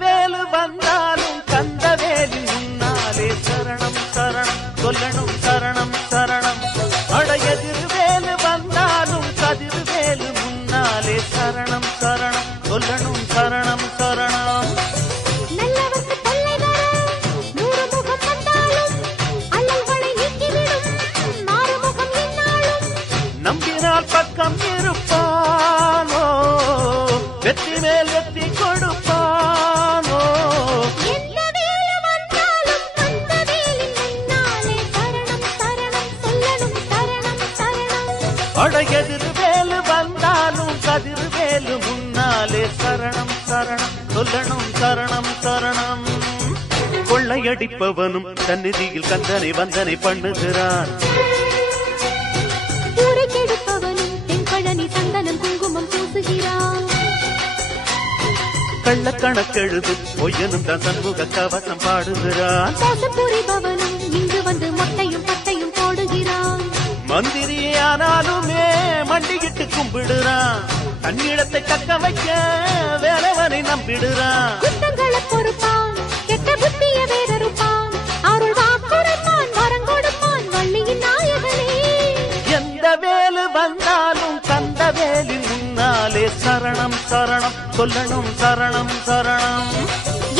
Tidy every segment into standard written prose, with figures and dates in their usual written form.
வேலு வந்தாலும் கந்த வேலி முன்னாலே சரணம் சரணம் சொல்லணும் சரணம் சரணம். அடையதிரு வேலு வந்தாலும் கதிர் வேலு முன்னாலே சரணம் சரணம் சொல்லணும் சரணம் சரணம். நம்பினால் பக்கம் இருப்பானோ வெற்றி மேல் வெற்றி கொடுப்பானோ. அடையதிரு வேலு வந்தாலும் கதிர் வேலு முன்னாலே சரணம் சரணம் சொல்லணும் சரணம் சரணம். கொள்ளையடிப்பவனும் சந்நிதியில் கந்தனை வந்தனை பண்ணுகிறான். சந்தனம் குங்குமம் பூசுகிறான். கள்ளக்கணக்கெழுது பொய்யனும் தான் சண்முக கவசம் பாடுகிறான். புரிபவனும் இங்கு வந்து மொட்டையும் பட்டையும் போடுகிறான். மந்திரியானாலுமே மண்டிகிட்டு கும்பிடுறான். தன்னிடத்தை தக்க வைக்க வேலவனை நம்பிடுறான். குற்றங்களை பொறுப்பான், கெட்ட புத்திய வேறறுப்பான், அருள் வாக்குரைப்பான், வரம் கொடுப்பான் வள்ளியின் நாயகனே. எந்த வேலு வந்தாலும் கந்த வேலி முன்னாலே சரணம் சரணம் சொல்லணும் சரணம் சரணம்.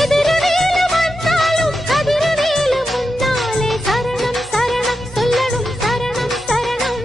எதிரு வேலு வந்தாலும் கதிரு வேலு முன்னாலே சரணம் சரணம் சொல்லணும் சரணம் சரணம்.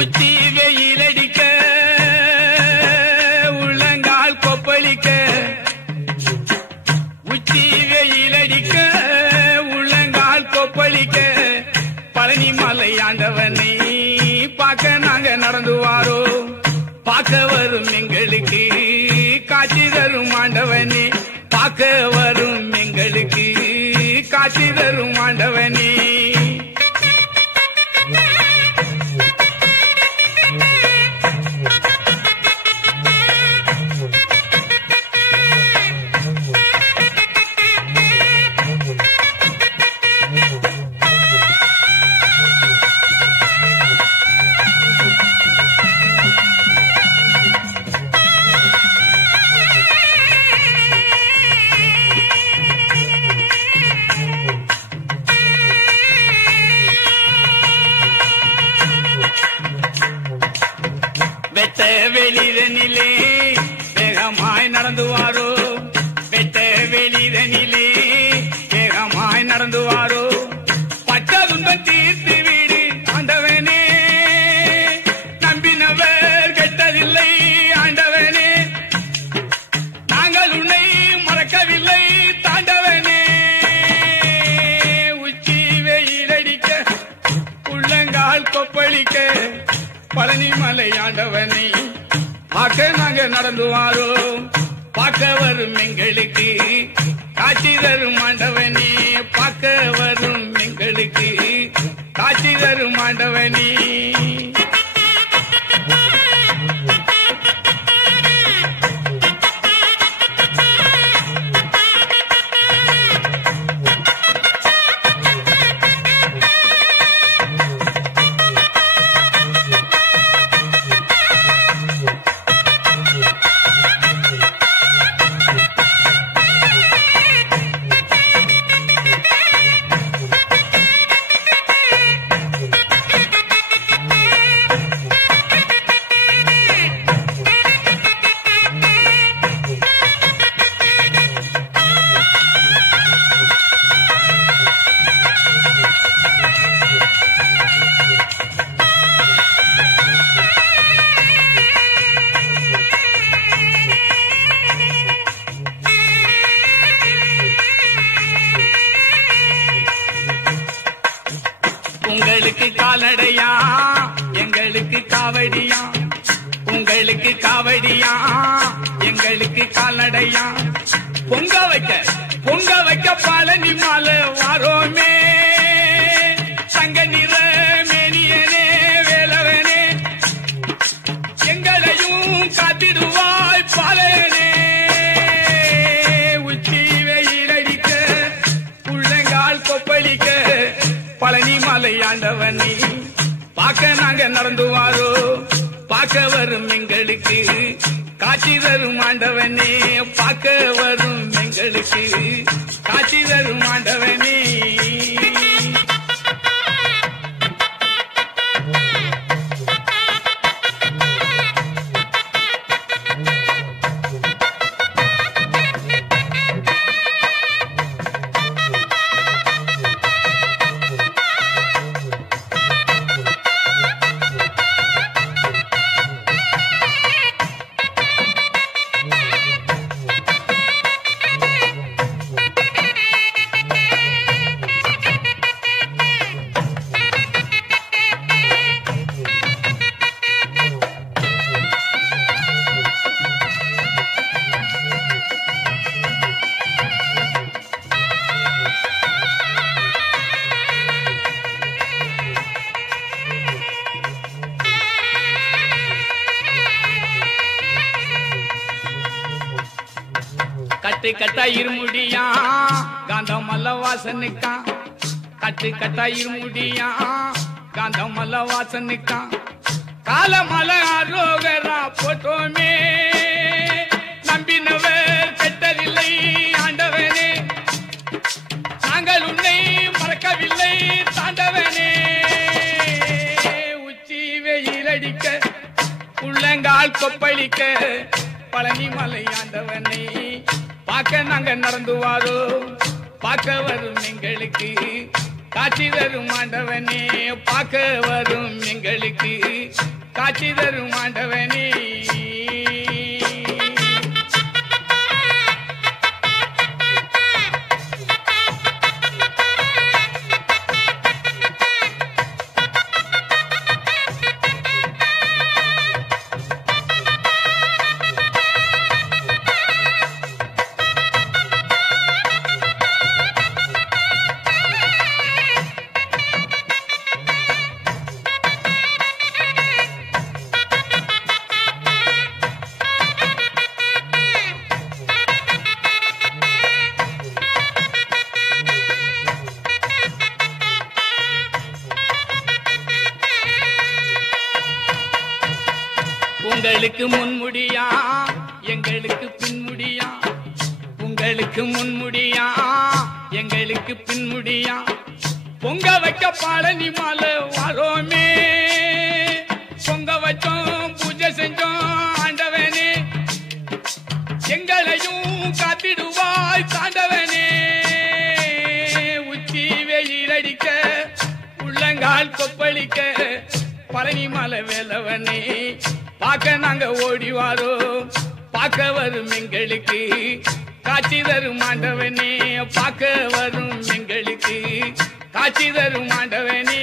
உச்சி வெயிலடிக்க உள்ளங்கால் கொப்பளிக்க, உச்சி வெயிலடிக்க உள்ளங்கால் கொப்பளிக்க, பழனி மலை ஆண்டவனை பார்க்க நாங்க நடந்து வாரோ. பார்க்க வரும் எங்களுக்கு காட்சி தரும் ஆண்டவனே, பார்க்க வரும் எங்களுக்கு காட்சி தரும் ஆண்டவனே. வெட்ட வெளிதனிலே வேகமாய் நடந்து வாரோ, வெட்ட வெளிதனிலே வேகமாய் நடந்து வாரோ. பட்ட துன்பம் தீர்த்து வீடு ஆண்டவனே, நம்பினவர் கெட்டதில்லை ஆண்டவனே, நாங்கள் உன்னை மறக்கவில்லை தாண்டவனே. உச்சி வெயிலடிக்க உள்ளங்கால் கொப்பளிக்க, பழனி மலை ஆண்டவனை பார்க்க நாங்க நடந்து வாரோம். பார்க்க வரும் எங்களுக்கு காட்சி தரும் ஆண்டவனே, பார்க்க வரும் எங்களுக்கு காட்சி தரும் ஆண்டவனே. கால்நடையா எங்களுக்கு காவடியா உங்களுக்கு காவடியா எங்களுக்கு கால்நடையா பொங்க வைக்க பழனி மாலை வாரோமே தங்க நிற மேனியனே வேலவனே எங்களையும் காத்திடுவாய் பாலனே உச்சி வெயிலடிக்க உள்ளங்கால் கொப்பளிக்க பழனி மலை ஆண்டவனே பார்க்க நாங்க நடந்து வாரோ பார்க்க வரும் எங்களுக்கு காட்சி தரும் ஆண்டவனே பார்க்க வரும் எங்களுக்கு காட்சி தரும் ஆண்டவனே கட்டு கட்டா இருமுடியா காந்தமல்ல வாசனுக்கா கட்டு கட்டா இருமுடியா காந்தமல்ல வாசனுக்கா காலமல ஆரோகரா போட்டோமே நம்பினவர் கெட்டதில்லை ஆண்டவனே நாங்கள் உன்னை மறக்கவில்லை தாண்டவனே உச்சி வெயிலடிக்க உள்ளங்கால் கொப்பளிக்க பழனி மலை ஆண்டவனை பார்க்க நாங்க நடந்து வாரோ பார்க்க வரும் எங்களுக்கு காட்சி தரும் ஆண்டவனே பார்க்க வரும் எங்களுக்கு காட்சி தரும் ஆண்டவனே உங்களுக்கு முன்முடியா எங்களுக்கு பின்முடியா உங்களுக்கு முன்முடியா எங்களுக்கு பின்முடியா பொங்க வைக்க பழனி மாலை வாரோமே பொங்க வச்சோம் பூஜை செஞ்சோம் ஆண்டவனே எங்களையும் காத்திடுவாய் தாண்டவனே உச்சி வெயிலடிக்க உள்ளங்கால் கொப்பளிக்க பழனி மலை வேலவனே பார்க்க நாங்க ஓடி வாரோ பார்க்க வரும் எங்களுக்கு காட்சி தரும் ஆண்டவனே பார்க்க வரும் எங்களுக்கு காட்சி தரும் ஆண்டவனே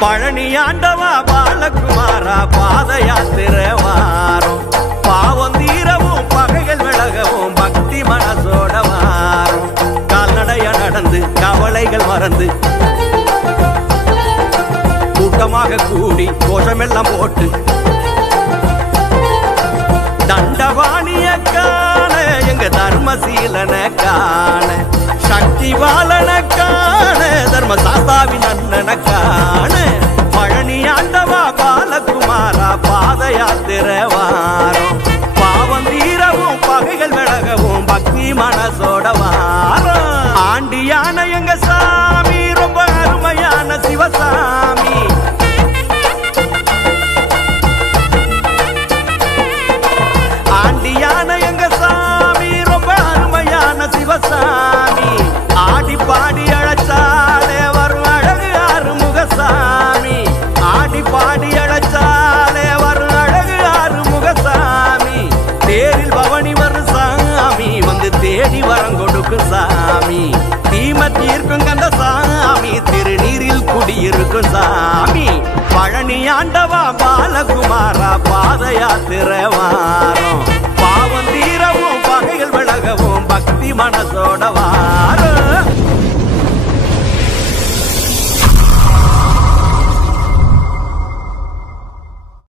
பழனி ஆண்டவா பாலகுமாரா பாத யாத்திரை வாரம் பாவம் தீரவும் பகைகள் விலகவும் பக்தி மனசோட வாரம் கால்நடைய நடந்து கவலைகள் மறந்து கூட்டமாக கூடி கோஷமெல்லாம் போட்டு தண்டவாணிய காண எங்க தர்மசீலன காண சக்தி வாழன காண தர்மசாஸ்தாவின் அண்ணன காண பழனி ஆண்டவா பாலகுமாரா பாத யாத்திரை வாரம் பாவம் தீரவும் பகைகள் விலக இருக்கும் கந்த சாமி திருநீரில் குடியிருக்கும் சாமி பழனி ஆண்டவா பாலகுமாரா பாத யாத்திரை வாரம் பாவம் தீரவும் பகைகள் விலகவும் பக்தி மனசோட வாரம்